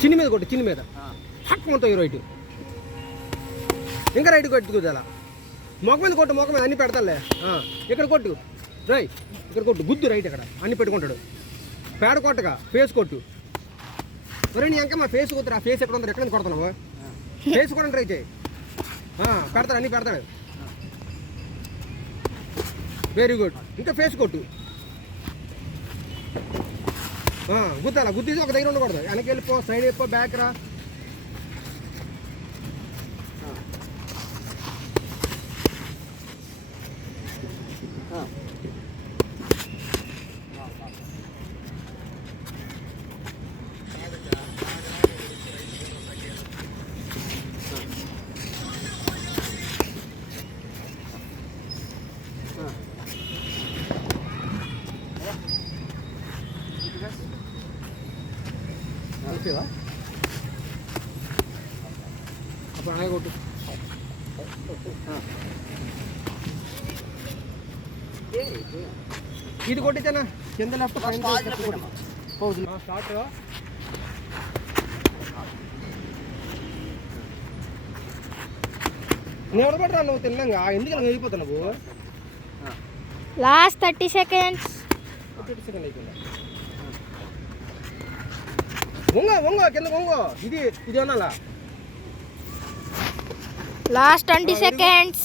చిన్ని మీద కొట్టు, చిన్ని మీద హక్ మొత్తం రైట్, ఇంకా రైట్ కొట్టుకుంది అలా మొక్క మీద కొట్టు, మొక్క మీద అన్ని పెడతాలే. ఇక్కడ కొట్టు రై, ఇక్కడ కొట్టు గుద్దు రైట్, ఇక్కడ అన్ని పెట్టుకుంటాడు. పేడ కొట్టగా ఫేస్ కొట్టు. మరి నీ ఇంకా మా ఫేస్ కొట్టురా, ఫేస్ ఎక్కడ ఉందో, ఎక్కడ కొడుతున్నావు? ఫేస్ కూడా ట్రై చేయి. పెడతాడు, అన్ని పెడతాడు. Very good. ఇంకా ఫేస్ కొట్టు, గుద్దాలా, గుద్దేసి ఒక దగ్గర ఉండకూడదు. వెనక్కి వెళ్ళిపో, సైడ్ వెళ్ళిపో, బ్యాక్ రా. ఓకేవా? అప్పుడు అలాగే కొట్టు. ఇది కొట్టించానా కింద లెఫ్ట్ స్టార్ట్. నిలబడరా నువ్వు తిన్నాగా, ఎందుకు అలా వెళ్ళిపోతావు నువ్వు? Last 30 seconds. 30 seconds అయిపోయిందా? వంగ వంగ కింద వంగ. ఇది అనాలా? Last 20 seconds.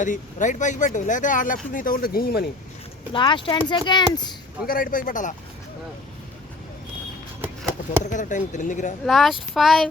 అది రైట్ పైకి పెట్టు, లేదా ఆ లెఫ్ట్ నీ తగులుతా గింగిమని. Last 10 seconds. ఇంకా రైట్ పైకి పెట్టాలా? చూద్దరు కదా టైం ఎందుకురా. లాస్ట్ 5